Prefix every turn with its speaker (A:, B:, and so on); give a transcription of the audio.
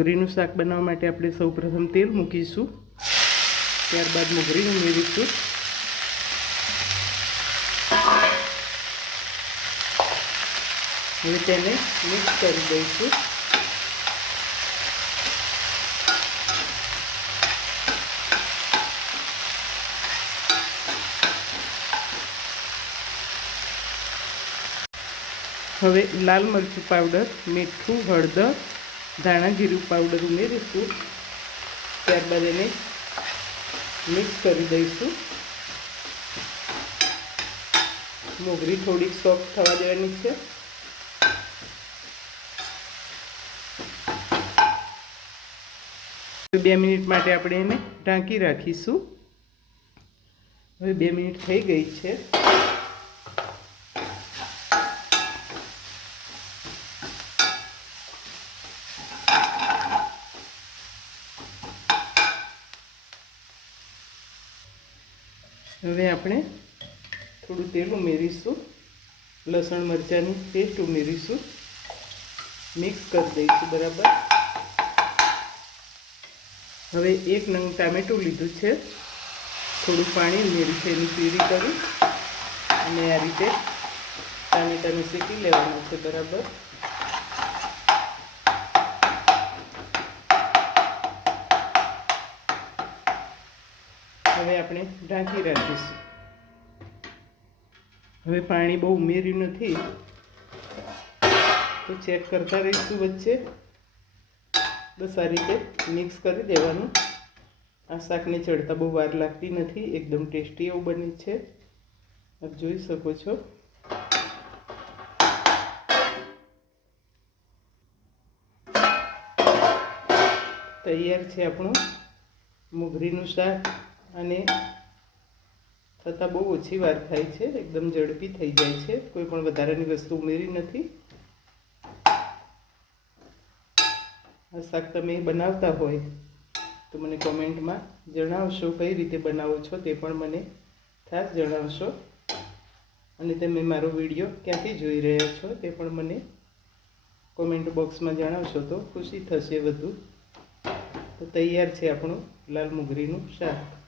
A: મોગરીનું શાક બનાવવા માટે આપણે સૌપ્રથમ તેલ મૂકીશું. ત્યારબાદ મોગરી ઉમેરીશું હવે તેને મિક્સ કરી દઈશું. હવે લાલ મરચું પાવડર, મીઠું, હળદર ધાણા, જીરું, પાવડર ઉમેરીશું. ત્યારબાદ એને મિક્સ કરી દઈશું. મોગરી થોડીક સોફ્ટ થવા દેવાની છે. બે મિનિટ માટે આપણે એને ઢાંકી રાખીશું. હવે બે મિનિટ થઈ ગઈ છે. હવે આપણે થોડું તેલ ઉમેરીશું. લસણ મરચાંની પેસ્ટ ઉમેરીશું. મિક્સ કરી દઈશું બરાબર. હવે એક નંગ ટામેટું લીધું છે. થોડું પાણી ઉમેરી છે એની પ્યુરી કરી. અને આ રીતે ટામેટાને શેકી લેવાનું છે બરાબર. હવે આપણે ઢાંકી રાખીશું. હવે પાણી બહુ ઉમેર્યું નથી. તો ચેક કરતા રહીશું વચ્ચે. બસ આ રીતે મિક્સ કરી દેવાનું. આ શાકને ચડતા બહુ વાર લાગતી નથી. એકદમ ટેસ્ટી એવું બને છે. આપ જોઈ શકો છો. તૈયાર છે આપણું મોગરીનું શાક. અને થતાં બહુ ઓછી વાર થાય છે, એકદમ ઝડપી થઈ જાય છે, કોઈ પણ વધારાની વસ્તુ ઉમેરી નથી. આ શાક તમે બનાવતા હોય તો મને કોમેન્ટમાં જણાવશો કઈ રીતે બનાવો છો તે પણ મને ખાસ જણાવશો. અને તમે મારો વીડિયો ક્યાંથી જોઈ રહ્યા છો તે પણ મને કોમેન્ટ બોક્સમાં જણાવશો તો ખુશી થશે વધુ. તો તૈયાર છે આપણું લાલ મુગરીનું શાક.